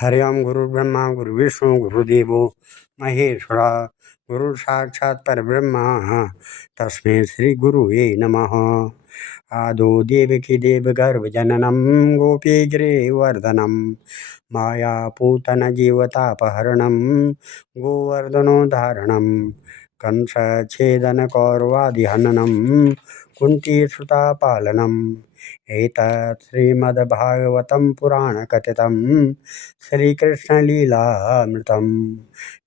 हरिओम गुरुर्ब्रह्मा गुरुर्विष्णु गुरुदेवो महेश्वरा गुरु साक्षात् परब्रह्म तस्मै श्री गुरुवे नमः। आदो देवकी देवगर्भ जननम गोपी गिरिवर्धनम मायापूतन जीवतापहरणम गोवर्धनोद्धारणम कंस छेदन कौरवादिहननम कुंती सुता पालनम एतत् श्रीमद्भागवतं पुराणकथितं श्रीकृष्णलीलामृतं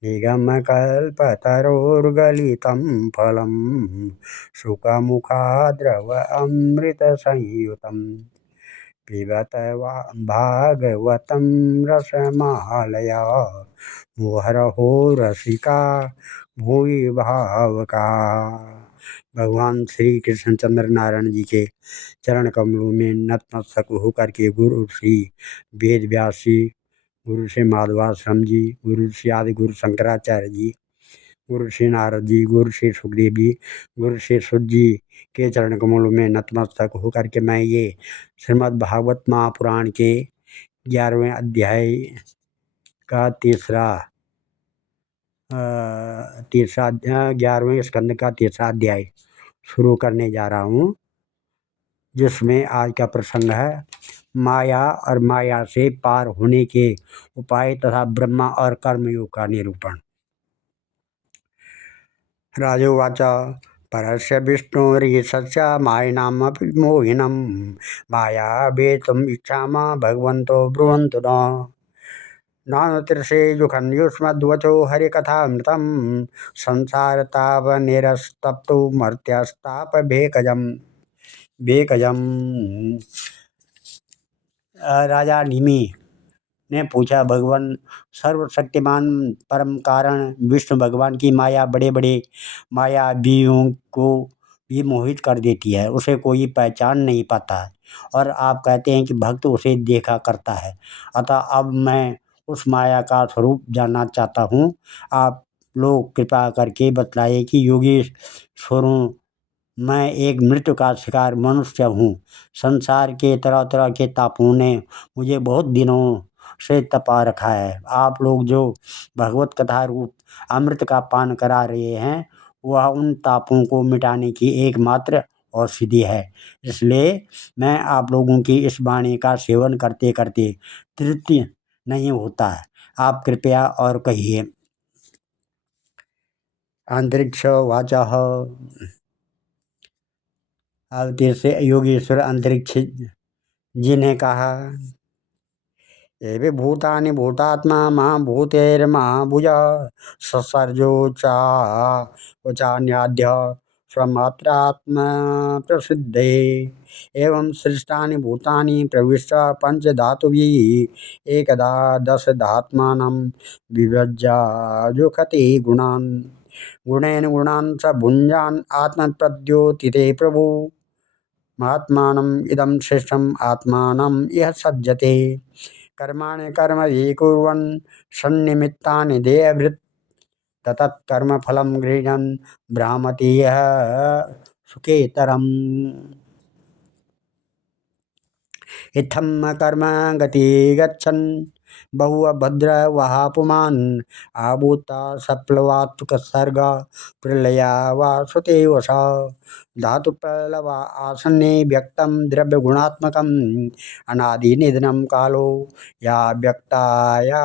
निगमकल्पतरोर्गलितं फलं शुकमुखाद्रवमृतसंयुतं पिबत भागवतं रसमालया मुहुरहो रसिका भूरि भावका। भगवान श्री कृष्णचंद्र नारायण जी के चरण कमलों में नतमस्तक होकर के गुरु श्री वेद व्यास जी, गुरु श्री माधवाश्रम जी, गुरु श्री आदि गुरु शंकराचार्य जी, गुरु श्री नारद जी, गुरु श्री सुखदेव जी, गुरु श्री सुध जी के चरण कमलों में नतमस्तक होकर के मैं ये श्रीमद् भागवत महापुराण के 11वें अध्याय का तीसरा 11वें स्कंद का तीसरा अध्याय शुरू करने जा रहा हूँ, जिसमें आज का प्रसंग है माया और माया से पार होने के उपाय तथा ब्रह्मा और कर्मयोग का निरूपण। राजोवाच परस्य विष्णुरीशस्य मायिनामपि मोहिनं माया वेतुम् इच्छामा भगवन्तो ब्रुवन्तु न नानुतीर्षे युखं युष्मद्वचो हरिकथामृतं संसारतापनिरस्तप्तो मर्त्यस्तापभेकजम् राजा निमि ने पूछा, भगवान सर्वशक्तिमान परम कारण विष्णु भगवान की माया बड़े बड़े मायावियों को भी मोहित कर देती है, उसे कोई पहचान नहीं पाता है और आप कहते हैं कि भक्त उसे देखा करता है। अतः अब मैं उस माया का स्वरूप जानना चाहता हूँ। आप लोग कृपा करके बतलाइए कि योगेश्वरों, मैं एक मृत्यु का शिकार मनुष्य हूँ। संसार के तरह तरह के तापों ने मुझे बहुत दिनों से तपा रखा है। आप लोग जो भगवत कथा रूप अमृत का पान करा रहे हैं, वह उन तापों को मिटाने की एकमात्र औषधि है। इसलिए मैं आप लोगों की इस वाणी का सेवन करते करते तृप्ति नहीं होता है। आप कृपया और कहिए। अंतरिक्ष वाचा। अब तीसरे योगेश्वर अंतरिक्ष जी ने कहा, एवे भूतानि भूतात्मा महाभूतेर्महाभुज ससर्जोचान्याद्य स्वमात्रात्मा प्रसिद्धे एवं सृष्टानि भूतानि प्रविष्ट पंचधातुभिः एकदा दशधात्मानं विभज्य जुखति गुणान् गुणेन गुणान् स भुञ्जान् आत्मप्रद्योतिते प्रभु महात्मानम् इदं श्रेष्ठम् आत्मानम् इह सज्जते कर्माणि कर्मभिः कुर्वन् सन्निमित्तानि देहभृत् ततत् कर्मफलं गृह्णन् भ्रामति यः सुखेतरम् इत्थं कर्म गति गच्छन् बहुभद्र वहा पुमान् आभूता सप्लवात्मक सर्ग प्रलया वा श्रुते वशा धातु प्रलवा आसन्ने व्यक्तं द्रव्य गुणात्मकम् अनादि निधनं कालो या व्यक्ताया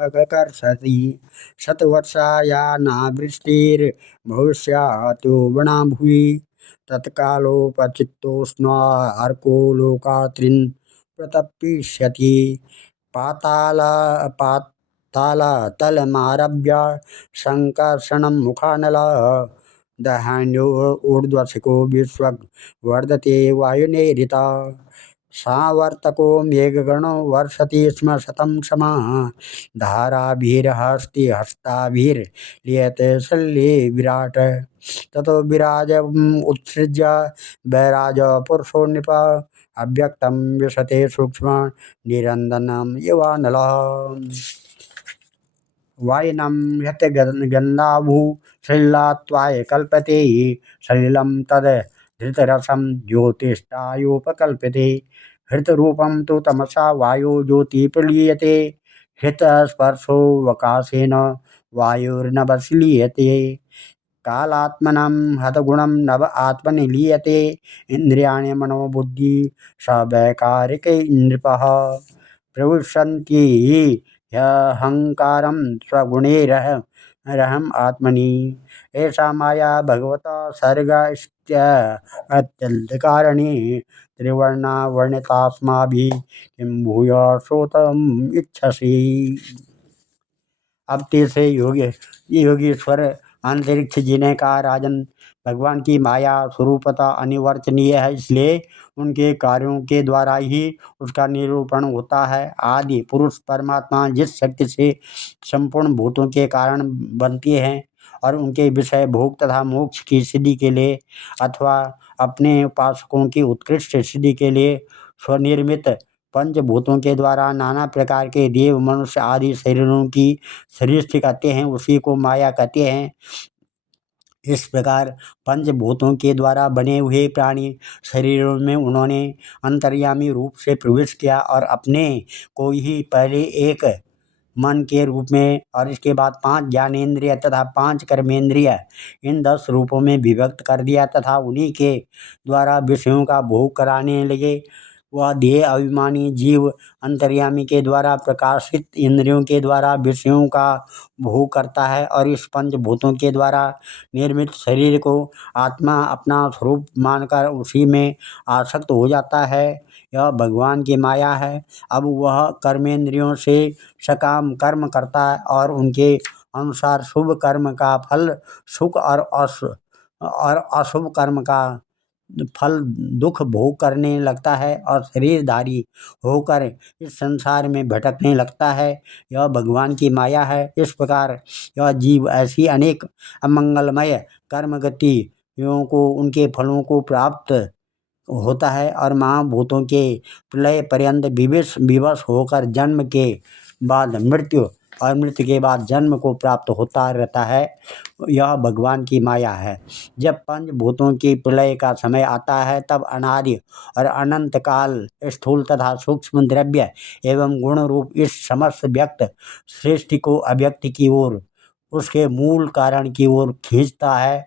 पकर्षति शतवर्षाया नावृष्टिर्भविष्यातो वना भुवि तत्कालोपचित्तोष्णार्को लोकात्रिन् प्रतपिष्यति पातालतलमारभ्य संकर्षणं मुखानल दहन्यो ऊर्ध्वशिखो विश्वग् वर्धते वायुनेरिता सावर्तको मेघगणो वर्षति स्म शतं क्षमः धाराभिर्हस्ति हस्ताभिर्लियते शल्ये विराट ततो विराज उत्सृज्य वैराज पुरुषो नृप अव्यक्तं विशते सूक्ष्म निरन्दनं इवानलः वायिनं यत् गन्धाभू शैलात्वाय कल्पते सलिलं तद् धृतरसं ज्योतिष्ठायोपकल्प्यते हृतरूपं तु तमसा वायो ज्योति प्रलीयते हृतस्पर्शो वकाशेन वायुर्नभस्लीयते। कालात्मनं हतगुणं नभ आत्मनि लीयते। इंद्रियाणि मनोबुद्धि स वैकारिक नृपः। प्रविशन्ति ह्यहंकारं स्वगुणैरहम् आत्मनि। ऐसा माया भगवता सर्गस्त्यत्यन्तकारिणी। त्रिवर्णा वर्णितास्माभिः किं भूय श्रोतुम् इच्छसि। अब तीसरे योगीश्वर अंतरिक्ष जी ने कहा, राजन, भगवान की माया स्वरूपता अनिवर्चनीय है, इसलिए उनके कार्यों के द्वारा ही उसका निरूपण होता है। आदि पुरुष परमात्मा जिस शक्ति से संपूर्ण भूतों के कारण बनती हैं और उनके विषय भोग तथा मोक्ष की सिद्धि के लिए अथवा अपने उपासकों की उत्कृष्ट सिद्धि के लिए स्वनिर्मित पंचभूतों के द्वारा नाना प्रकार के देव मनुष्य आदि शरीरों की सृष्टि करते हैं, उसी को माया कहते हैं। इस प्रकार पंचभूतों के द्वारा बने हुए प्राणी शरीरों में उन्होंने अंतर्यामी रूप से प्रवेश किया और अपने को ही पहले एक मन के रूप में और इसके बाद 5 ज्ञानेंद्रिय तथा 5 कर्मेंद्रिय, इन 10 रूपों में विभक्त कर दिया तथा उन्हीं के द्वारा विषयों का भोग कराने लगे। वह देह अभिमानी जीव अंतर्यामी के द्वारा प्रकाशित इंद्रियों के द्वारा विषयों का भोग करता है और इस पंचभूतों के द्वारा निर्मित शरीर को आत्मा अपना स्वरूप मानकर उसी में आसक्त हो जाता है। यह भगवान की माया है। अब वह कर्मेंद्रियों से सकाम कर्म करता है और उनके अनुसार शुभ कर्म का फल सुख और अशुभ कर्म का फल दुख भोग करने लगता है और शरीरधारी होकर इस संसार में भटकने लगता है। यह भगवान की माया है। इस प्रकार यह जीव ऐसी अनेक अमंगलमय कर्म गतियों को उनके फलों को प्राप्त होता है और महाभूतों के प्रलय पर्यंत विवश होकर जन्म के बाद मृत्यु और मृत्यु के बाद जन्म को प्राप्त होता रहता है। यह भगवान की माया है। जब पंचभूतों की प्रलय का समय आता है तब अनादि और अनंत काल स्थूल तथा सूक्ष्म द्रव्य एवं गुण रूप इस समस्त व्यक्त सृष्टि को अव्यक्त की ओर, उसके मूल कारण की ओर खींचता है।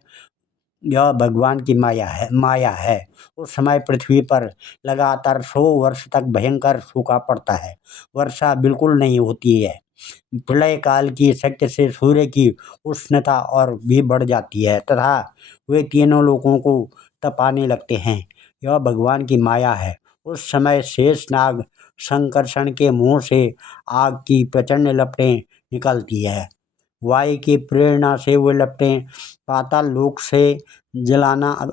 यह भगवान की माया है। उस समय पृथ्वी पर लगातार 100 वर्ष तक भयंकर सूखा पड़ता है, वर्षा बिल्कुल नहीं होती है। प्रलय काल की शक्ति से सूर्य की उष्णता और भी बढ़ जाती है तथा वे तीनों लोगों को तपाने लगते हैं। यह भगवान की माया है। उस समय शेषनाग संकर्षण के मुंह से आग की प्रचंड लपटें निकलती है। वायु की प्रेरणा से वे लपटें पाताल लोक से जलाना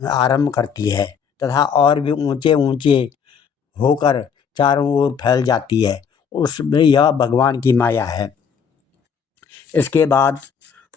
आरंभ करती है तथा और भी ऊंचे ऊंचे होकर चारों ओर फैल जाती है। उसमें यह भगवान की माया है। इसके बाद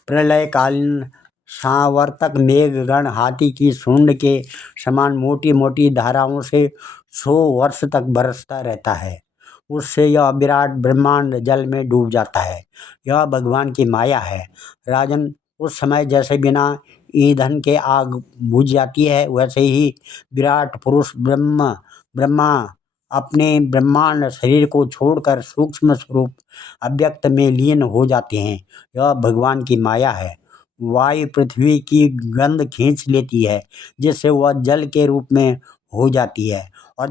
प्रलयकालीन सावर्तक मेघगण हाथी की सूंड के समान मोटी मोटी धाराओं से 100 वर्ष तक बरसता रहता है। उससे यह विराट ब्रह्मांड जल में डूब जाता है। यह भगवान की माया है। राजन, उस समय जैसे बिना ईंधन के आग बुझ जाती है, वैसे ही विराट पुरुष ब्रह्मा अपने ब्रह्मांड शरीर को छोड़कर सूक्ष्म स्वरूप अव्यक्त में लीन हो जाते हैं। यह भगवान की माया है। वायु पृथ्वी की गंध खींच लेती है जिससे वह जल के रूप में हो जाती है और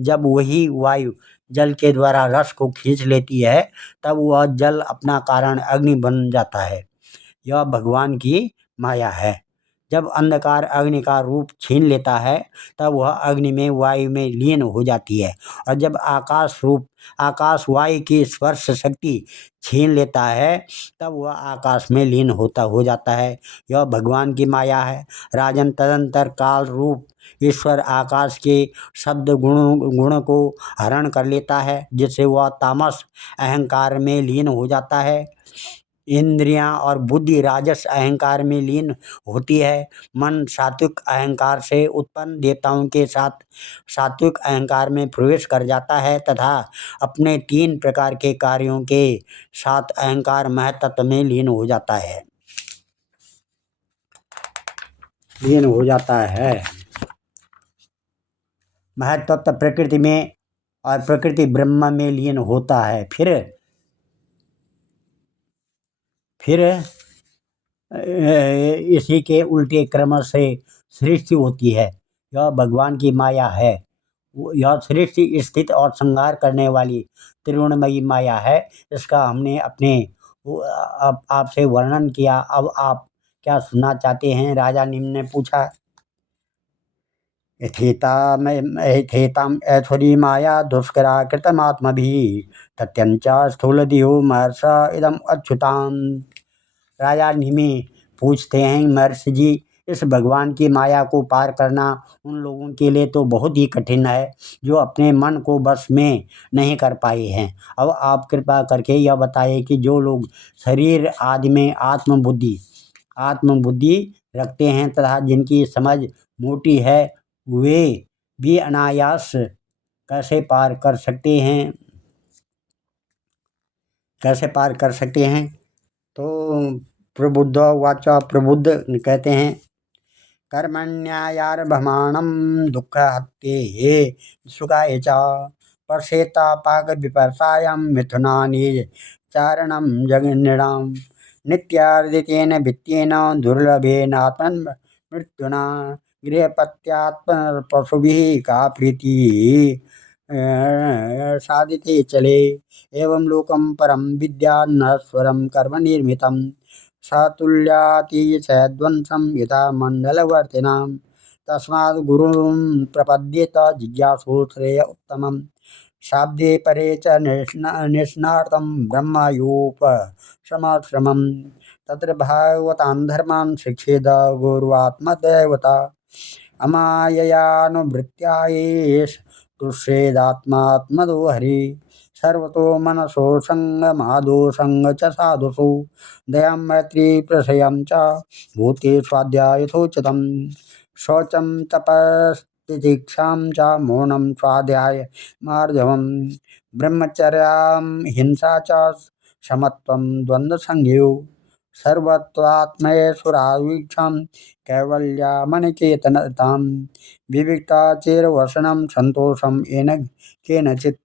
जब वही वायु जल के द्वारा रस को खींच लेती है तब वह जल अपना कारण अग्नि बन जाता है। यह भगवान की माया है। जब अंधकार अग्नि का रूप छीन लेता है तब वह अग्नि में वायु में लीन हो जाती है और जब आकाश वायु की स्पर्श शक्ति छीन लेता है तब वह आकाश में लीन हो जाता है। यह भगवान की माया है। राजन, तदंतर काल रूप ईश्वर आकाश के शब्द गुण को हरण कर लेता है जिससे वह तामस अहंकार में लीन हो जाता है। इंद्रियां और बुद्धि राजस अहंकार में लीन होती है। मन सात्विक अहंकार से उत्पन्न देवताओं के साथ सात्विक अहंकार में प्रवेश कर जाता है तथा अपने 3 प्रकार के कार्यों के साथ अहंकार महतत्व में लीन हो जाता है। महतत्व प्रकृति में और प्रकृति ब्रह्म में लीन होता है। फिर इसी के उल्टे क्रम से सृष्टि होती है। यह भगवान की माया है। यह सृष्टि स्थित और संहार करने वाली त्रिगुणमयी माया है। इसका हमने अपने आपसे वर्णन किया। अब आप क्या सुनना चाहते हैं? राजा निम्न ने पूछा। यथेताम ऐश्वरी माया दुष्करा कृतमात्मभिः तत्यंच स्थूलदेहो महर्ष इदम अच्युताम। राजा निमि पूछते हैं, महर्षि जी, इस भगवान की माया को पार करना उन लोगों के लिए तो बहुत ही कठिन है जो अपने मन को बस में नहीं कर पाए हैं। अब आप कृपा करके यह बताइए कि जो लोग शरीर आदि में आत्मबुद्धि रखते हैं तथा जिनकी समझ मोटी है, वे भी अनायास कैसे पार कर सकते हैं? तो प्रबुद्ध वाचा, प्रबुद्ध कहते हैं, कर्मण्यायारभमाणं दुःखहत्ये सुखाय च परसेतापाक विपर्सायां मिथुनानि चारणं जगन्नृणां नित्यार्जितेन वित्तेन दुर्लभेनात्मन् मृत्युना गृहपत्यात्म पशुभिः का प्रीति साधिते चले एवं लोकं परं विद्या नश्वरं कर्म निर्मितं सातुल्यातिशयध्वंसं यथा मण्डलवर्तिनां तस्माद् गुरुं प्रपद्येत जिज्ञासु श्रेय उत्तमं शाब्दे परे च निष्णार्थं ब्रह्मयोपशमाश्रमं तत्र भागवतान् धर्मान् शिक्षेद गुरुवात्मदैवता अमाययानुवृत्त्या एष तुष्येदात्मात्मदो हरि सर्वतो मनसो संगमादो च साधुषु दयां मैत्री प्रशयं च भूतेष्वाध्यायथोचितं शौचं तपस्तितिक्षां च मौनं स्वाध्याय मार्जवं ब्रह्मचर्यां हिंसा च समत्वं द्वन्द्वसंज्ञो सर्वत्वात्मैश्वरावीक्षां कैवल्यामनिकेतनतां विविक्ता चेरवसनं संतोषं येन केनचित्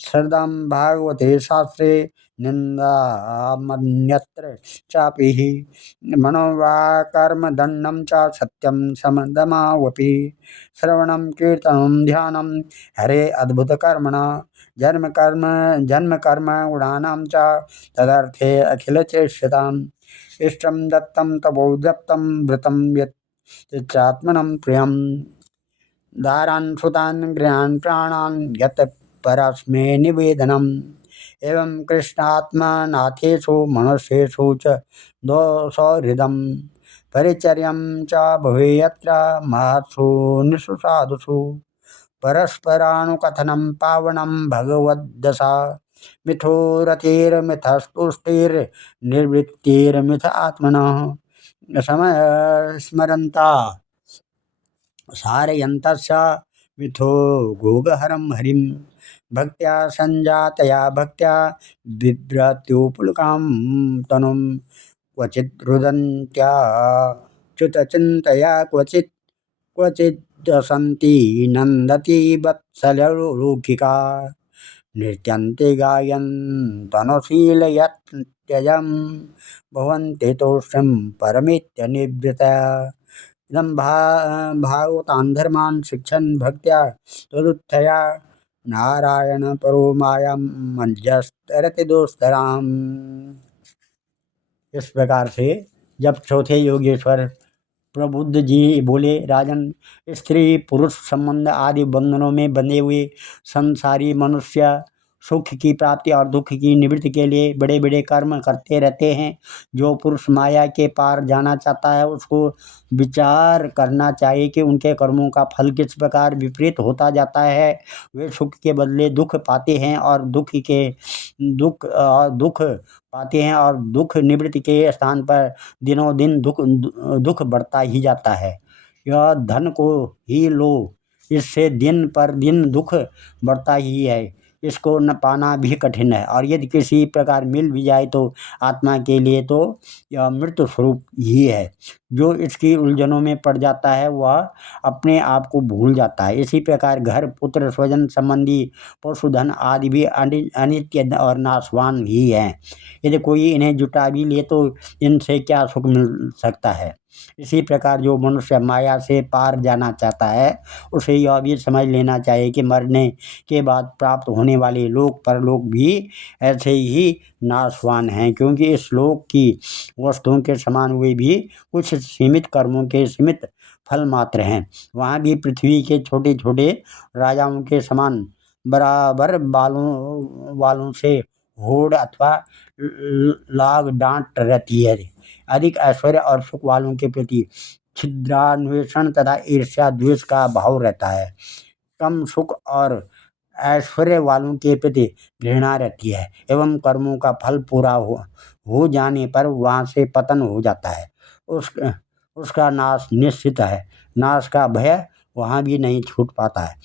श्रद्धां भागवते शास्त्रे निन्दामन्यत्र चापि मनोवाकर्मदण्डं च सत्यं समदमावपि श्रवणं कीर्तनं ध्यानं हरे अद्भुतकर्मणा जन्मकर्म गुणानां च तदर्थे अखिलचेष्यताम् इष्टं दत्तं तपोजप्तं व्रतं यच्चात्मनं प्रियं दारान् सुतान् गृहान् प्राणान् यत् परस्मै निवेदनम् एवं कृष्णात्मनाथेषु मनुष्येषु च दोषहृदं परिचर्यं च भवेयत्र महत्सु निषु साधुषु परस्परानुकथनं पावनं भगवद्दशा मिथो रतिर्मिथस्तुष्टिर्निवृत्तिर्मिथ आत्मनः स्मरन्ता सारयन्तस्य मिथो गोगहरं हरिं भक्त्या संजातया भक्त्या बिभ्रत्युपुलकां तनुं क्वचित् रुदन्त्या च्युतचिन्तया क्वचिदसन्ति नन्दति वत्सलौकिका नृत्यन्ते गायन्तनुशीलयत्यजं भवन्ति तोष्यं परमेत्यनिवृता इदं भागवतान् धर्मान् शिक्षन् भक्त्या तदुत्थया नारायण परो मायां मज्जस्तरति दोस्तराम। इस प्रकार से जब चौथे योगेश्वर प्रबुद्ध जी बोले, राजन, स्त्री पुरुष संबंध आदि बंधनों में बंधे हुए संसारी मनुष्य सुख की प्राप्ति और दुख की निवृत्ति के लिए बड़े बड़े कर्म करते रहते हैं। जो पुरुष माया के पार जाना चाहता है उसको विचार करना चाहिए कि उनके कर्मों का फल किस प्रकार विपरीत होता जाता है। वे सुख के बदले दुख पाते हैं और दुख पाते हैं और दुख निवृत्ति के स्थान पर दिनों दिन दुख बढ़ता ही जाता है। यह धन को ही लो, इससे दिन पर दिन दुख बढ़ता ही है। इसको न पाना भी कठिन है, और यदि किसी प्रकार मिल भी जाए तो आत्मा के लिए तो यह मृत्यु स्वरूप ही है। जो इसकी उलझनों में पड़ जाता है वह अपने आप को भूल जाता है। इसी प्रकार घर, पुत्र, स्वजन संबंधी, पशुधन आदि भी अनित्य और नाशवान ही हैं। यदि कोई इन्हें जुटा भी ले तो इनसे क्या सुख मिल सकता है। इसी प्रकार जो मनुष्य माया से पार जाना चाहता है उसे यह भी समझ लेना चाहिए कि मरने के बाद प्राप्त होने वाले लोक परलोक भी ऐसे ही नाशवान हैं, क्योंकि इस लोक की वस्तुओं के समान वे भी कुछ सीमित कर्मों के सीमित फल मात्र हैं। वहाँ भी पृथ्वी के छोटे छोटे राजाओं के समान बराबर बालों वालों से होड़ अथवा लाग डांट रहती है। अधिक ऐश्वर्य और सुख वालों के प्रति छिद्रान्वेषण तथा ईर्ष्या द्वेष का भाव रहता है। कम सुख और ऐश्वर्य वालों के प्रति घृणा रहती है, एवं कर्मों का फल पूरा हो जाने पर वहाँ से पतन हो जाता है। उस उसका नाश निश्चित है। नाश का भय वहाँ भी नहीं छूट पाता है।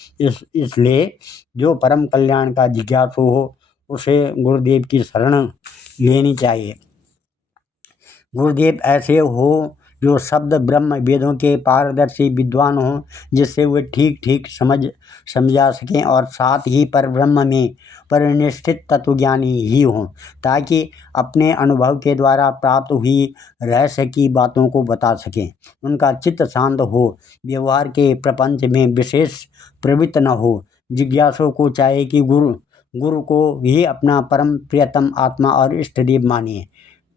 इसलिए जो परम कल्याण का जिज्ञासु हो उसे गुरुदेव की शरण लेनी चाहिए। गुरुदेव ऐसे हो जो शब्द ब्रह्म वेदों के पारदर्शी विद्वान हों, जिससे वे ठीक ठीक समझा सकें, और साथ ही पर ब्रह्म में परिनिष्ठित तत्वज्ञानी ही हों, ताकि अपने अनुभव के द्वारा प्राप्त हुई रहस्य की बातों को बता सकें। उनका चित्त शांत हो, व्यवहार के प्रपंच में विशेष प्रवृत्त न हो। जिज्ञासु को चाहिए कि गुरु को ही अपना परम प्रियतम आत्मा और इष्टदेव मानिए,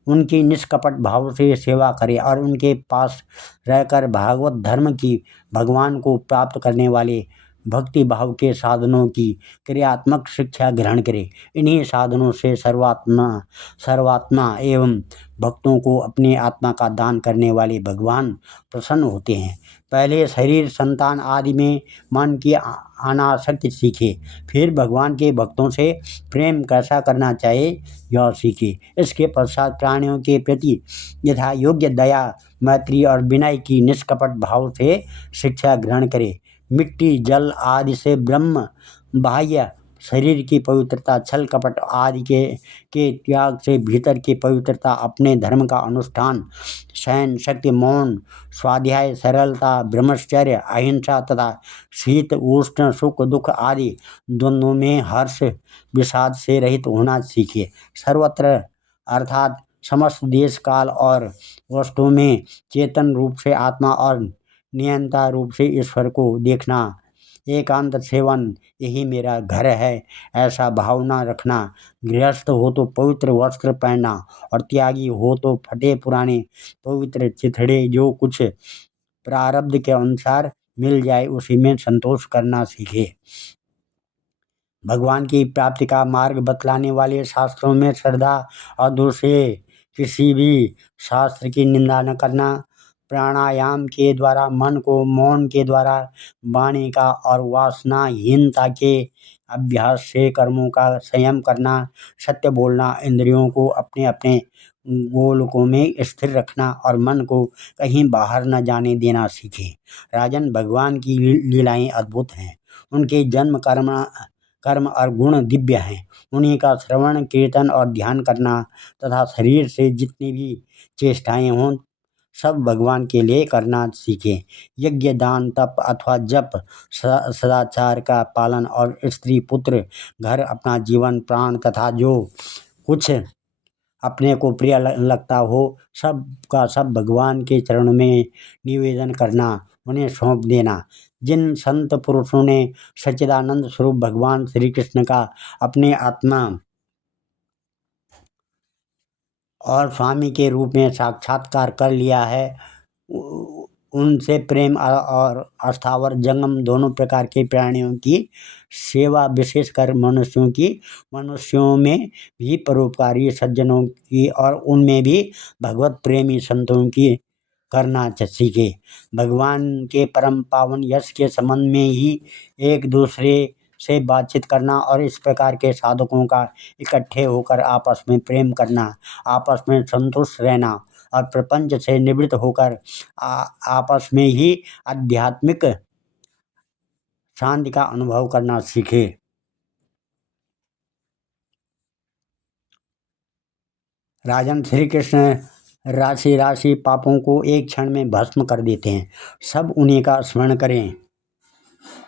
उनकी निष्कपट भाव से सेवा करें और उनके पास रहकर भागवत धर्म की भगवान को प्राप्त करने वाले भक्ति भाव के साधनों की क्रियात्मक शिक्षा ग्रहण करें। इन्हीं साधनों से सर्वात्मा एवं भक्तों को अपनी आत्मा का दान करने वाले भगवान प्रसन्न होते हैं। पहले शरीर, संतान आदि में मन की अनासक्ति सीखे, फिर भगवान के भक्तों से प्रेम कैसा करना चाहिए यह सीखे। इसके पश्चात प्राणियों के प्रति यथा योग्य दया, मैत्री और विनय की निष्कपट भाव से शिक्षा ग्रहण करे। मिट्टी, जल आदि से ब्रह्म बाह्य शरीर की पवित्रता, छल कपट आदि के त्याग से भीतर की पवित्रता, अपने धर्म का अनुष्ठान, सहन शक्ति, मौन, स्वाध्याय, सरलता, ब्रह्मचर्य, अहिंसा तथा शीत उष्ण, सुख दुख आदि द्वंद्वों में हर्ष विषाद से रहित होना सीखिए। सर्वत्र अर्थात समस्त देश काल और वस्तुओं में चेतन रूप से आत्मा और नियंता रूप से ईश्वर को देखना। एकांत सेवन यही मेरा घर है ऐसा भावना रखना। गृहस्थ हो तो पवित्र वस्त्र पहनना, और त्यागी हो तो फटे पुराने पवित्र चिथड़े जो कुछ प्रारब्ध के अनुसार मिल जाए उसी में संतोष करना सीखे। भगवान की प्राप्ति का मार्ग बतलाने वाले शास्त्रों में श्रद्धा और दूसरे किसी भी शास्त्र की निंदा न करना, प्राणायाम के द्वारा मन को, मौन के द्वारा वाणी का, और वासनाहीनता के अभ्यास से कर्मों का संयम करना, सत्य बोलना, इंद्रियों को अपने अपने गोलकों में स्थिर रखना और मन को कहीं बाहर न जाने देना सीखे। राजन, भगवान की लीलाएं अद्भुत हैं। उनके जन्म, कर्म और गुण दिव्य हैं। उन्हीं का श्रवण, कीर्तन और ध्यान करना तथा शरीर से जितनी भी चेष्टाएं हों सब भगवान के लिए करना सीखें। यज्ञ, दान, तप अथवा जप, सदाचार का पालन और स्त्री, पुत्र, घर, अपना जीवन, प्राण तथा जो कुछ अपने को प्रिय लगता हो सब का सब भगवान के चरणों में निवेदन करना, उन्हें सौंप देना। जिन संत पुरुषों ने सच्चिदानंद स्वरूप भगवान श्री कृष्ण का अपने आत्मा और स्वामी के रूप में साक्षात्कार कर लिया है, उनसे प्रेम और अस्थावर जंगम दोनों प्रकार के प्राणियों की सेवा, विशेषकर मनुष्यों में भी परोपकारी सज्जनों की और उनमें भी भगवत प्रेमी संतों की करना सीखे। भगवान के परम पावन यश के संबंध में ही एक दूसरे से बातचीत करना और इस प्रकार के साधकों का इकट्ठे होकर आपस में प्रेम करना, आपस में संतुष्ट रहना और प्रपंच से निवृत्त होकर आपस में ही आध्यात्मिक शांति का अनुभव करना सीखे। राजन, श्री कृष्ण राशि राशि पापों को एक क्षण में भस्म कर देते हैं। सब उन्हीं का स्मरण करें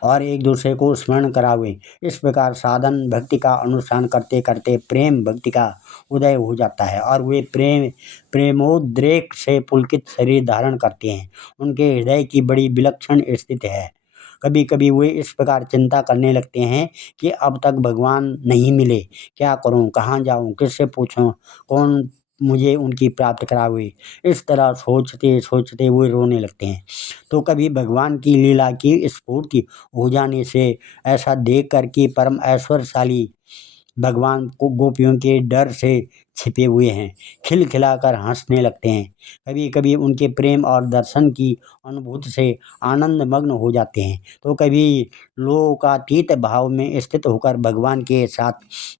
और एक दूसरे को स्मरण करावे। इस प्रकार साधन भक्ति का अनुष्ठान करते करते प्रेम भक्ति का उदय हो जाता है और वे प्रेमोद्रेक से पुलकित शरीर धारण करते हैं। उनके हृदय की बड़ी विलक्षण स्थिति है। कभी कभी वे इस प्रकार चिंता करने लगते हैं कि अब तक भगवान नहीं मिले, क्या करूं, कहाँ जाऊं, किससे पूछूं, कौन मुझे उनकी प्राप्त करावे। इस तरह सोचते सोचते वे रोने लगते हैं। तो कभी भगवान की लीला की स्फूर्ति हो जाने से ऐसा देख कर कि परम ऐश्वर्यशाली भगवान को गोपियों के डर से छिपे हुए हैं, खिलखिलाकर हंसने लगते हैं। कभी कभी उनके प्रेम और दर्शन की अनुभूति से आनंद मग्न हो जाते हैं, तो कभी लोकातीत भाव में स्थित होकर भगवान के साथ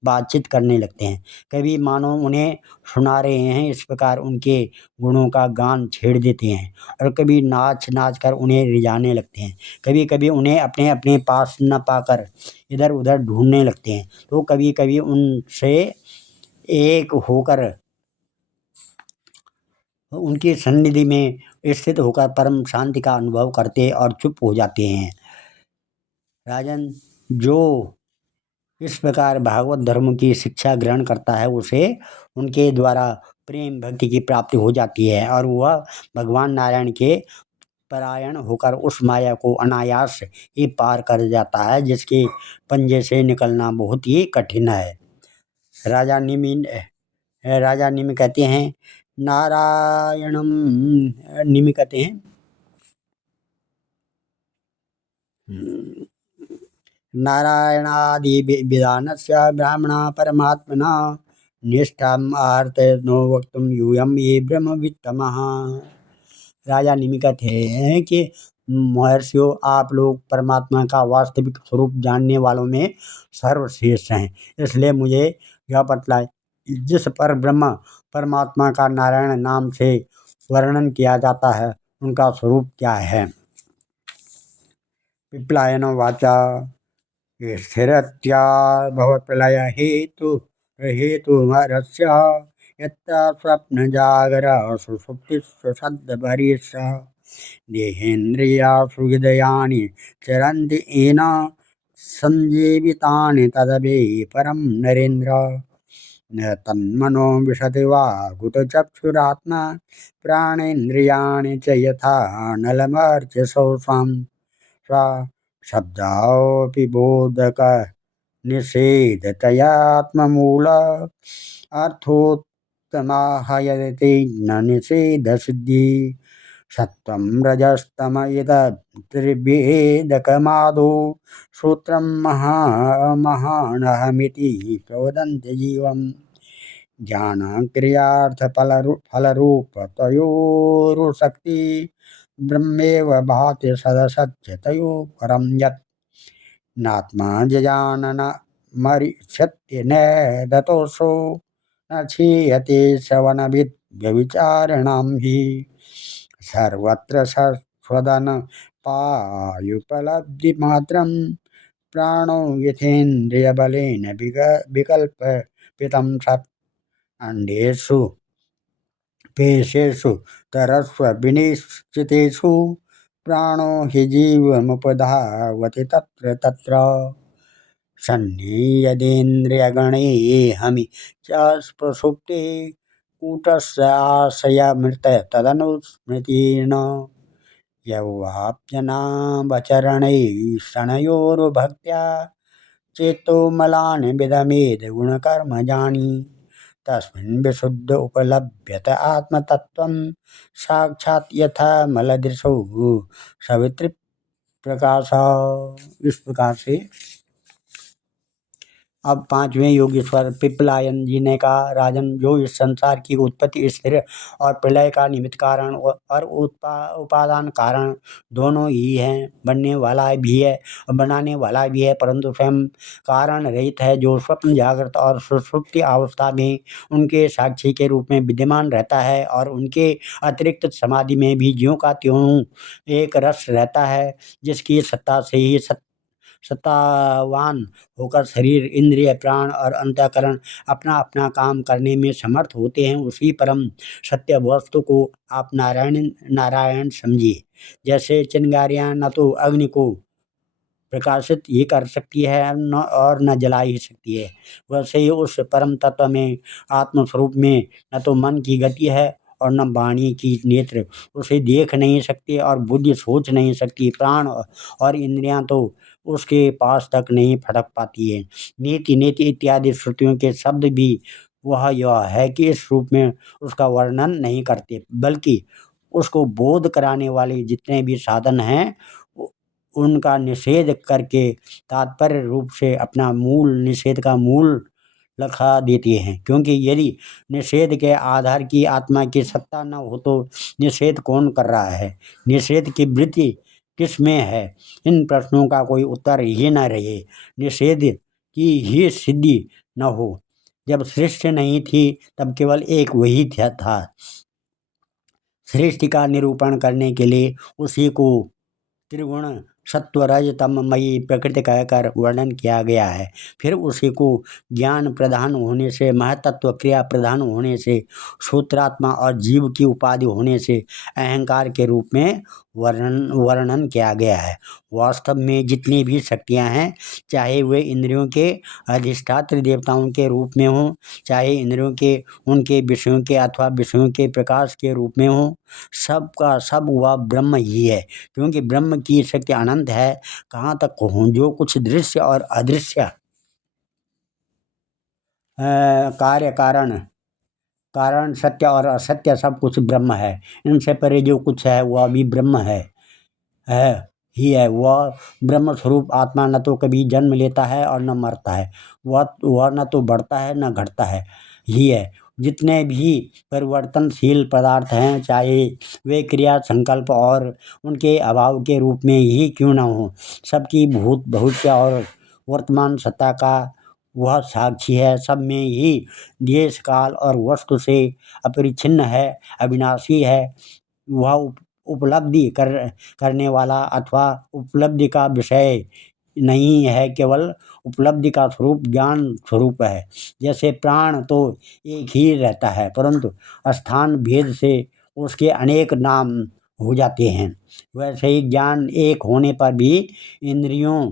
बातचीत करने लगते हैं। कभी मानो उन्हें सुना रहे हैं, इस प्रकार उनके गुणों का गान छेड़ देते हैं और कभी नाच नाच कर उन्हें रिझाने लगते हैं। कभी कभी उन्हें अपने अपने पास न पाकर इधर उधर ढूंढने लगते हैं, तो कभी कभी उनसे एक होकर उनकी सन्निधि में स्थित होकर परम शांति का अनुभव करते और चुप हो जाते हैं। राजन, जो इस प्रकार भागवत धर्म की शिक्षा ग्रहण करता है उसे उनके द्वारा प्रेम भक्ति की प्राप्ति हो जाती है और वह भगवान नारायण के परायण होकर उस माया को अनायास ही पार कर जाता है, जिसके पंजे से निकलना बहुत ही कठिन है। राजा निमि राजा निमि कहते हैं, नारायणम निमि कहते हैं, नारायणादि विधानस्य ब्राह्मणा परमात्मना निष्ठाम आर्त नो वक्तुम यूयम ये ब्रह्मवित्तमः। राजा निमि कहते हैं कि महर्षियों, आप लोग परमात्मा का वास्तविक स्वरूप जानने वालों में सर्वश्रेष्ठ हैं, इसलिए मुझे यह बतलाए, जिस पर ब्रह्म परमात्मा का नारायण नाम से वर्णन किया जाता है उनका स्वरूप क्या है। पिप्लायन वाचा, स्थिरत्या भवप्रलय हेतुमरस्य यत्र स्वप्न जागर सुषुप्ति सुषुप्तिभरीश देहेन्द्रियासु हृदयानि चरन्ति येन सञ्जीवितानि तदपि परं नरेन्द्र न तन्मनो विशति वा कुतचक्षुरात्मा प्राणेन्द्रियाणि च यथा नलमर्चसोऽसां शब्दावपि बोधक निषेधतयात्ममूल अर्थोत्तमाहयते न निषेध सिद्धि सत्वं रजस्तम त्रिभेदकमादो सूत्रं महानहमिति प्रवदन्ति जीवम् ज्ञान क्रियार्थ फलरूपतयोरुशक्ति ब्रह्मेव भाति सदसत्यतयो परं यत् नात्मा जजानन मरिष्यत्य न दतोषो न क्षीयते श्रवणविद् व्यभिचारिणां हि सर्वत्र स्वदन पायुपलब्धिमात्रं प्राणो यथेन्द्रियबलेन विकल्पितं सत् अंडेषु पेशेषु तरस्व विनिश्चितेषु प्राणो हि जीवमुपधावति तत्र तत्र सन्नियदेन्द्रियगणे हमि च प्रसुप्ते कूटस्य आशयमृत तदनुस्मृतेन यौवाप्यनावचरणैः शनयोर्भक्त्या चेतो मलानि विधमेद गुणकर्मजानि तस्मिन् विशुद्ध उपलभ्यत आत्मतत्त्वं साक्षात् यथा मलदृशो सवितृ प्रकाश। इस प्रकार से अब पांचवें योगेश्वर पिप्पलायन जी ने कहा, राजन, जो इस संसार की उत्पत्ति, स्थिर और प्रलय का निमित्त कारण और उपादान कारण दोनों ही हैं, बनने वाला भी है और बनाने वाला भी है, परंतु स्वयं कारण रहित है, जो स्वप्न जागृत और सुषुप्ति अवस्था में उनके साक्षी के रूप में विद्यमान रहता है और उनके अतिरिक्त समाधि में भी ज्यों का त्यों एक रस रहता है, जिसकी सत्ता से ही सत्तावान होकर शरीर, इंद्रिय, प्राण और अंतःकरण अपना अपना काम करने में समर्थ होते हैं, उसी परम सत्य वस्तु को आप नारायण नारायण समझिए। जैसे चिंगारियां न तो अग्नि को प्रकाशित ही कर सकती है न और न जला ही सकती है, वैसे ही उस परम तत्व में, आत्मस्वरूप में न तो मन की गति है और न वाणी की नेत्र उसे देख नहीं सकते और बुद्धि सोच नहीं सकती। प्राण और इंद्रियां तो उसके पास तक नहीं फटक पाती है। नीति नीति इत्यादि श्रुतियों के शब्द भी वह यह है कि इस रूप में उसका वर्णन नहीं करते, बल्कि उसको बोध कराने वाले जितने भी साधन हैं उनका निषेध करके तात्पर्य रूप से अपना मूल निषेध का मूल लखा देती हैं। क्योंकि यदि निषेध के आधार की आत्मा की सत्ता न हो तो निषेध कौन कर रहा है, निषेध की वृत्ति किस में है, इन प्रश्नों का कोई उत्तर ही न रहे। निषेध की ही सिद्धि न हो। जब सृष्टि नहीं थी तब केवल एक वही था। सृष्टि का निरूपण करने के लिए उसी को त्रिगुण सत्व रज तममयी प्रकृति कहकर वर्णन किया गया है। फिर उसी को ज्ञान प्रधान होने से, महतत्व क्रिया प्रधान होने से, सूत्रात्मा और जीव की उपाधि होने से अहंकार के रूप में वर्णन किया गया है। वास्तव में जितनी भी शक्तियां हैं, चाहे वे इंद्रियों के अधिष्ठात्र देवताओं के रूप में हों, चाहे इंद्रियों के उनके विषयों के अथवा विषयों के प्रकाश के रूप में हों, सब का सब वह ब्रह्म ही है। क्योंकि ब्रह्म की शक्ति अनंत है। कहाँ तक कहूँ, जो कुछ दृश्य और अदृश्य कार्य कारण सत्य और असत्य सब कुछ ब्रह्म है। इनसे परे जो कुछ है वह भी ब्रह्म है ही है। वह ब्रह्म स्वरूप आत्मा न तो कभी जन्म लेता है और न मरता है। वह न तो बढ़ता है न घटता है ही है। जितने भी परिवर्तनशील पदार्थ हैं, चाहे वे क्रिया, संकल्प और उनके अभाव के रूप में ही क्यों न हो, सबकी भूत भविष्य और वर्तमान सत्ता का वह साक्षी है। सब में ही देश काल और वस्तु से अपरिच्छिन्न है, अविनाशी है। वह उपलब्धि करने वाला अथवा उपलब्धि का विषय नहीं है, केवल उपलब्धि का स्वरूप ज्ञान स्वरूप है। जैसे प्राण तो एक ही रहता है, परंतु स्थान भेद से उसके अनेक नाम हो जाते हैं, वैसे ही ज्ञान एक होने पर भी इंद्रियों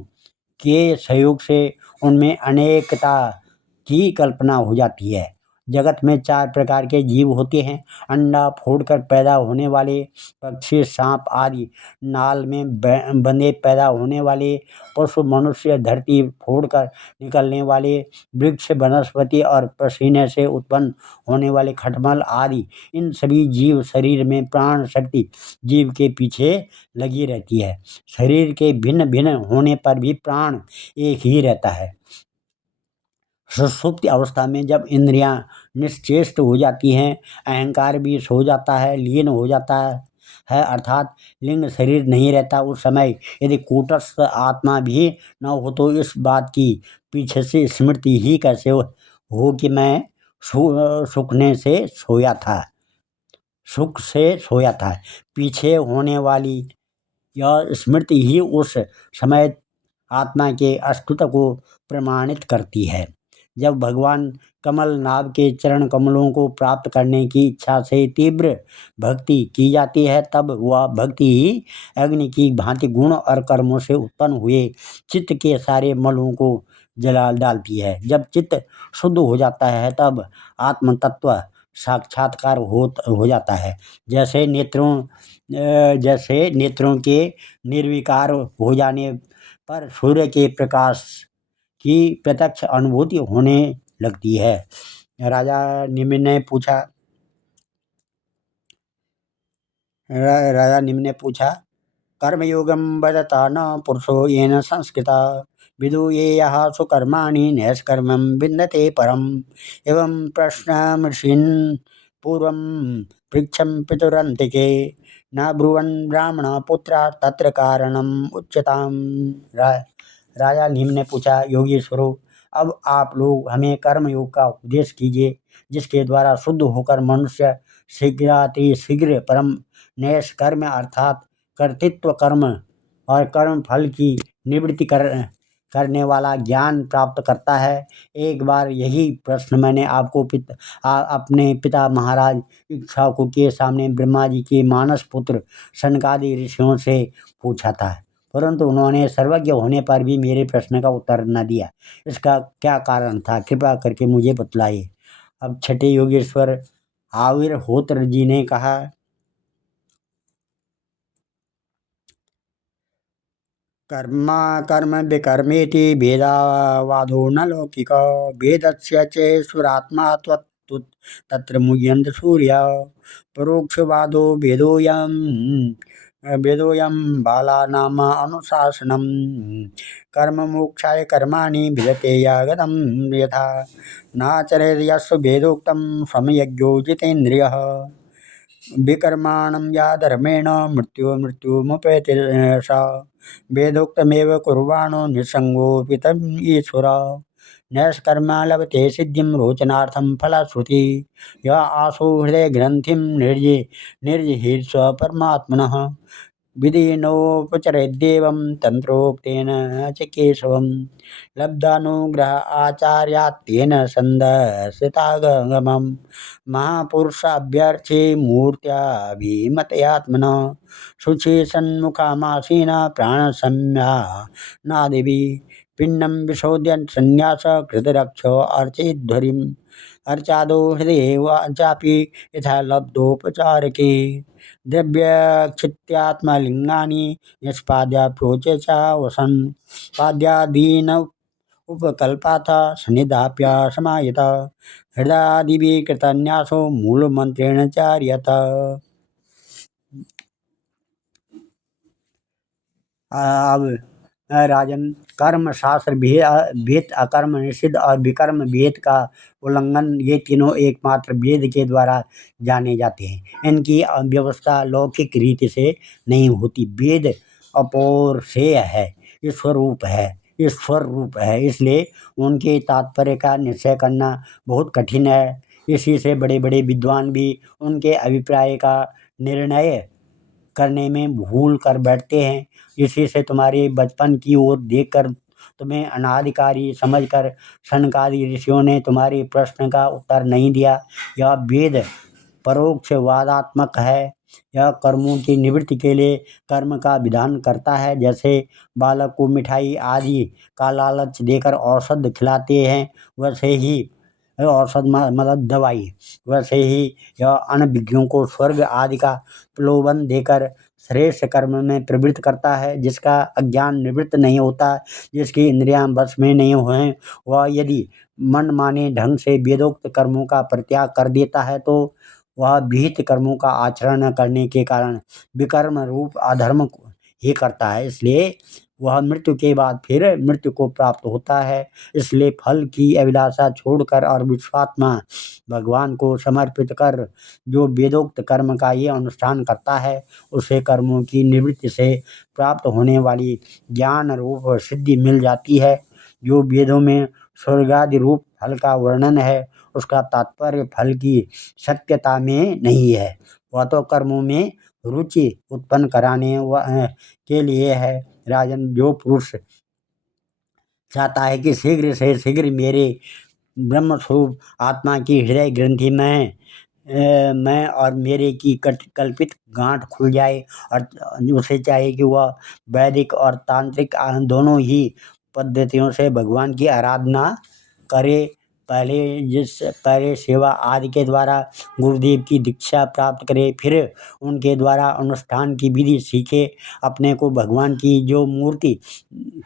के सहयोग से उनमें अनेकता की कल्पना हो जाती है। जगत में 4 प्रकार के जीव होते हैं। अंडा फोड़कर पैदा होने वाले पक्षी, सांप आदि, नाल में बंधे पैदा होने वाले पशु, मनुष्य, धरती फोड़कर निकलने वाले वृक्ष, वनस्पति और पसीने से उत्पन्न होने वाले खटमल आदि। इन सभी जीव शरीर में प्राण शक्ति जीव के पीछे लगी रहती है। शरीर के भिन्न भिन्न होने पर भी प्राण एक ही रहता है। सुषुप्ति अवस्था में जब इंद्रियां निश्चेष्ट हो जाती हैं, अहंकार भी सो जाता है, लीन हो जाता है, अर्थात लिंग शरीर नहीं रहता, उस समय यदि कूटस्थ आत्मा भी न हो तो इस बात की पीछे से स्मृति ही कैसे हो कि मैं सुखने से सोया था, सुख से सोया था। पीछे होने वाली यह स्मृति ही उस समय आत्मा के अस्तित्व को प्रमाणित करती है। जब भगवान कमल नाभ के चरण कमलों को प्राप्त करने की इच्छा से तीव्र भक्ति की जाती है, तब वह भक्ति ही अग्नि की भांति गुण और कर्मों से उत्पन्न हुए चित्त के सारे मलों को जला डालती है। जब चित्त शुद्ध हो जाता है तब आत्म तत्व साक्षात्कार हो जाता है। जैसे नेत्रों के निर्विकार हो जाने पर सूर्य के प्रकाश की प्रत्यक्ष अनुभूति होने लगती है। राजा निम्न ने पूछा, कर्मयोगम वदता न पुरुषो येन संस्कृता विदुयेयः सुकर्माणि नैष्कर्म्यं विन्दते परम्। एवं प्रश्नमृषीन् पूर्वं पृच्छं पितुरन्तिके न ब्रुवन् ब्राह्मणपुत्रा तत्र कारणम् उच्यताम्। राजा नीम ने पूछा, योगीश्वरों, अब आप लोग हमें कर्मयोग का उपदेश कीजिए, जिसके द्वारा शुद्ध होकर मनुष्य शीघ्र परम नैष्कर्म्य अर्थात कर्तृत्व कर्म और कर्म फल की निवृत्ति करने वाला ज्ञान प्राप्त करता है। एक बार यही प्रश्न मैंने अपने पिता महाराज इक्ष्वाकु के सामने ब्रह्मा जी के मानस पुत्र सनकादि ऋषियों से पूछा था, परंतु उन्होंने सर्वज्ञ होने पर भी मेरे प्रश्न का उत्तर न दिया। इसका क्या कारण था, कृपया करके मुझे बतलाइए। अब छठे योगेश्वर आविर्होत्र जी ने कहा, कर्म कर्म विकर्मेति भेदावादो न लौकिक भेदस्य चेश्वरात्मा तत्र मुह्यन्त सूर्य परोक्षवादो वेदोऽयं बालानाम अनुशासनम् कर्म मोक्षाय कर्माणि विदते यागदं यथा नाचरेत् यस्य वेदोक्तं समयज्ञो जितेन्द्रियः विकर्माणं या धर्मेण मृत्युमुपैति स वेदोक्तमेव कुर्वाणो निसंगोऽपि तम् ईश्वर नैष्कर्म लभते सिद्धिं रोचनार्थं फलश्रुति य आशो हृदय ग्रंथिं निर्जिहीर्ष्व परमात्मनः विधिनोपचरेद्देवं तंत्रोक्तेन च केशवं लब्धानुग्रह आचार्यात्तेन संदर्शितागमम् महापुरुषाभ्यर्थे मूर्त्याभिमतयात्मना शुचि सन्मुखामासीन प्राणसम्या नादिवि पिंडम विशोध्य संन्यास कृतरक्ष अर्चिध्वरिम अर्चादो हृदय चापि यथा लब्धोपचारके द्रव्यक्षित्यात्मलिंगानि निष्पाद्य प्रोचे च वसन् पाद्यादीन उपकल्पाथ सन्निधाप्य समाहित हृदयादिभिः कृतन्यासो मूलमन्त्रेण चार्यत। अब राजन, कर्म शास्त्र भेद अकर्म निषिद्ध और विकर्म भेद का उल्लंघन, ये तीनों एकमात्र वेद के द्वारा जाने जाते हैं। इनकी व्यवस्था लौकिक रीति से नहीं होती। वेद अपौरुषेय है, ईश्वर रूप है, इसलिए उनके तात्पर्य का निश्चय करना बहुत कठिन है। इसी से बड़े बड़े विद्वान भी उनके अभिप्राय का निर्णय करने में भूल कर बैठते हैं। इसी से तुम्हारे बचपन की ओर देखकर तुम्हें अनाधिकारी समझकर सनकादि ऋषियों ने तुम्हारे प्रश्न का उत्तर नहीं दिया। यह वेद परोक्षवादात्मक है। यह कर्मों की निवृत्ति के लिए कर्म का विधान करता है। जैसे बालक को मिठाई आदि का लालच देकर औषध खिलाते हैं, वैसे ही औषध मतलब दवाई, वैसे ही यह अनभिज्ञों को स्वर्ग आदि का प्रलोभन देकर श्रेष्ठ कर्म में प्रवृत्त करता है। जिसका अज्ञान निवृत्त नहीं होता, जिसकी इंद्रियां बस में नहीं हुए, वह यदि मन माने ढंग से वेदोक्त कर्मों का परित्याग कर देता है तो वह विहित कर्मों का आचरण न करने के कारण विकर्म रूप अधर्म ही करता है। इसलिए वह मृत्यु के बाद फिर मृत्यु को प्राप्त होता है। इसलिए फल की अभिलाषा छोड़कर और विश्वात्मा भगवान को समर्पित कर जो वेदोक्त कर्म का ये अनुष्ठान करता है, उसे कर्मों की निवृत्ति से प्राप्त होने वाली ज्ञान रूप सिद्धि मिल जाती है। जो वेदों में स्वर्गादि रूप फल का वर्णन है, उसका तात्पर्य फल की सत्यता में नहीं है, वह तो कर्मों में रुचि उत्पन्न कराने के लिए है। राजन, जो पुरुष चाहता है कि शीघ्र से शीघ्र मेरे ब्रह्मस्वरूप आत्मा की हृदय ग्रंथि में मैं और मेरे की कल्पित गांठ खुल जाए, और उसे चाहिए कि वह वैदिक और तांत्रिक दोनों ही पद्धतियों से भगवान की आराधना करे। पहले सेवा आदि के द्वारा गुरुदेव की दीक्षा प्राप्त करे, फिर उनके द्वारा अनुष्ठान की विधि सीखे, अपने को भगवान की जो मूर्ति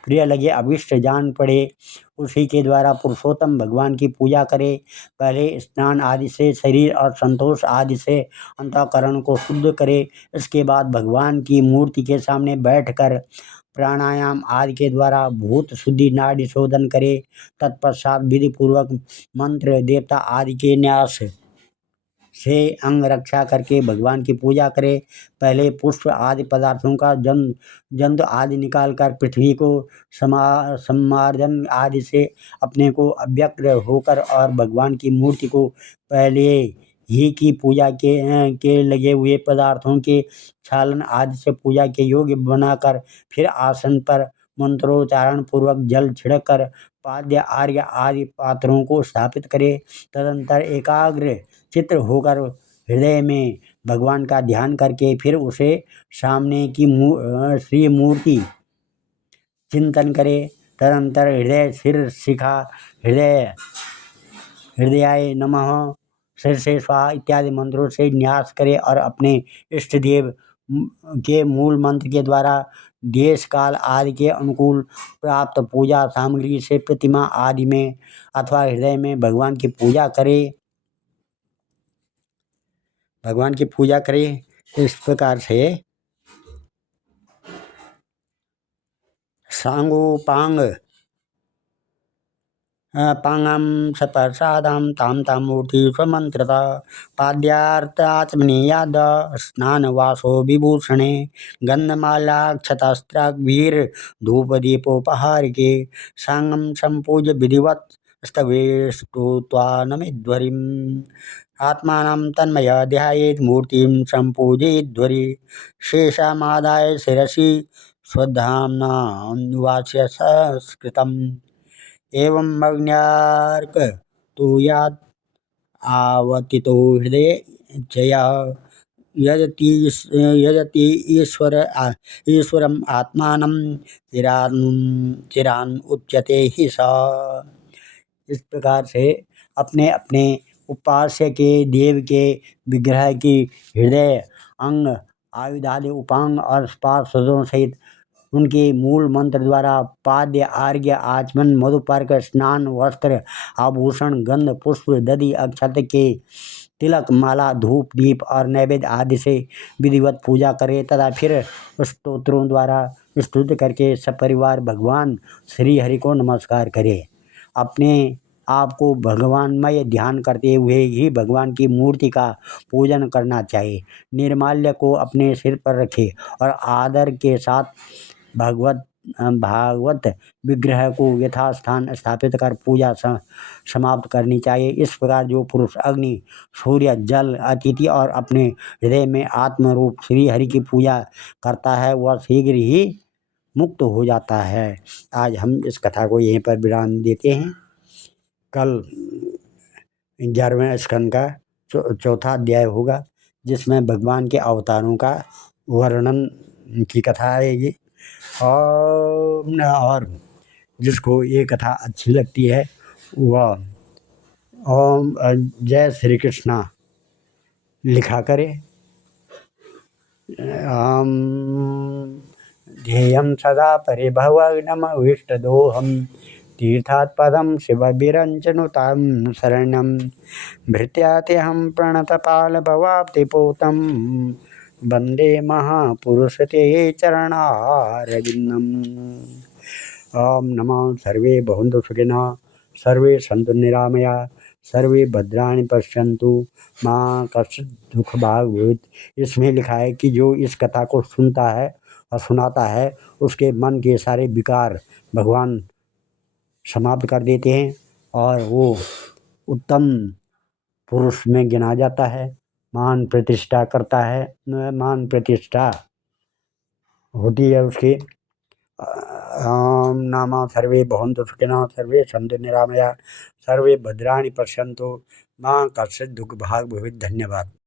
प्रिय लगे, अभिष्ट जान पड़े, उसी के द्वारा पुरुषोत्तम भगवान की पूजा करे। पहले स्नान आदि से शरीर और संतोष आदि से अंतःकरण को शुद्ध करे। इसके बाद भगवान की मूर्ति के सामने बैठकर प्राणायाम आदि के द्वारा भूत शुद्धि नाड़ी शोधन करे। तत्पश्चात विधि पूर्वक मंत्र देवता आदि के न्यास से अंग रक्षा करके भगवान की पूजा करे। पहले पुष्प आदि पदार्थों का जंतु आदि निकाल कर पृथ्वी को सम्मार्जन आदि से अपने को अव्यक्त होकर और भगवान की मूर्ति को पहले ही की पूजा के लगे हुए पदार्थों के छालन आदि से पूजा के योग्य बनाकर फिर आसन पर मंत्रोच्चारण पूर्वक जल छिड़ककर पाद्य आर्घ्य आदि पात्रों को स्थापित करे। तदंतर एकाग्र चित्त होकर हृदय में भगवान का ध्यान करके फिर उसे सामने की श्री मूर्ति चिंतन करे। तदंतर हृदय सिर शिखा हृदयाय नमः सिर से स्वाहा इत्यादि मंत्रों से न्यास करे और अपने इष्ट देव के मूल मंत्र के द्वारा देश काल आदि के अनुकूल प्राप्त पूजा सामग्री से प्रतिमा आदि में अथवा हृदय में भगवान की पूजा करे। इस प्रकार से सांगोपांग पांगम सप्रसादम ताम ताम मूर्ति स्वमंत्रता पाद्यार्थात्मनीयाद स्नान वासो विभूषणे गंधमालाक्षतास्त्राग्भीर धूप दीपोपहारिके सांगम संपूज्य विधिवत स्तवेष्टुत्वानमिध्वरिम् आत्मानं तन्मय ध्यायेत् मूर्तिं संपूजयेद्ध्वरि शेषामादाय शिरसि स्वधाम्ना निवास्य संस्कृतम् एवं मग्न्यार्कतुयात् आवतितो हृदये जया यजति ईश्वरम् आत्मानं चिरान् उच्यते हि सा। इस प्रकार से अपने अपने उपास्य के देव के विग्रह की हृदय अंग आयुधादि उपांग और पार्षदों सहित उनके मूल मंत्र द्वारा पाद्य आर्घ्य आचमन मधुपर्क स्नान वस्त्र आभूषण गंध पुष्प दधि अक्षत के तिलक माला धूप दीप और नैवेद्य आदि से विधिवत पूजा करे तथा फिर स्तोत्रों द्वारा स्तुति करके सपरिवार भगवान श्री हरि को नमस्कार करे। अपने आप को भगवानमय ध्यान करते हुए ही भगवान की मूर्ति का पूजन करना चाहिए। निर्माल्य को अपने सिर पर रखे और आदर के साथ भागवत विग्रह को यथास्थान स्थापित कर पूजा समाप्त करनी चाहिए। इस प्रकार जो पुरुष अग्नि सूर्य जल अतिथि और अपने हृदय में आत्म रूप श्री हरि की पूजा करता है वह शीघ्र ही मुक्त हो जाता है। आज हम इस कथा को यहीं पर विराम देते हैं। कल 11वें स्कंद का चौथा अध्याय होगा जिसमें भगवान के अवतारों का वर्णन की कथा आएगी। और जिसको ये कथा अच्छी लगती है वह ओम जय श्री कृष्णा लिखा करे। ध्येयं सदा परिभवग्नमभीष्टदोहं तीर्थात् पदं शिवविरञ्चनुतां शरणं भृत्यात्यहं प्रणतपालभवाब्धिपूतं वन्दे महापुरुषते चरणारविन्दम्। ओम नमः सर्वे भवन्तु सुखिनः सर्वे सन्तु निरामयाः सर्वे भद्राणि पश्यन्तु माँ कश्चित् दुख भाग भूत। इसमें लिखा है कि जो इस कथा को सुनता है और सुनाता है उसके मन के सारे विकार भगवान समाप्त कर देते हैं और वो उत्तम पुरुष में गिना जाता है। मान प्रतिष्ठा करता है, मान प्रतिष्ठा होती है उसकी। ओम नमः सर्वे भवन्तु सुखिनः सर्वे सन्तु निरामयाः सर्वे भद्राणि पश्यन्तु माँ कश्चित् दुख भाग भूत। धन्यवाद।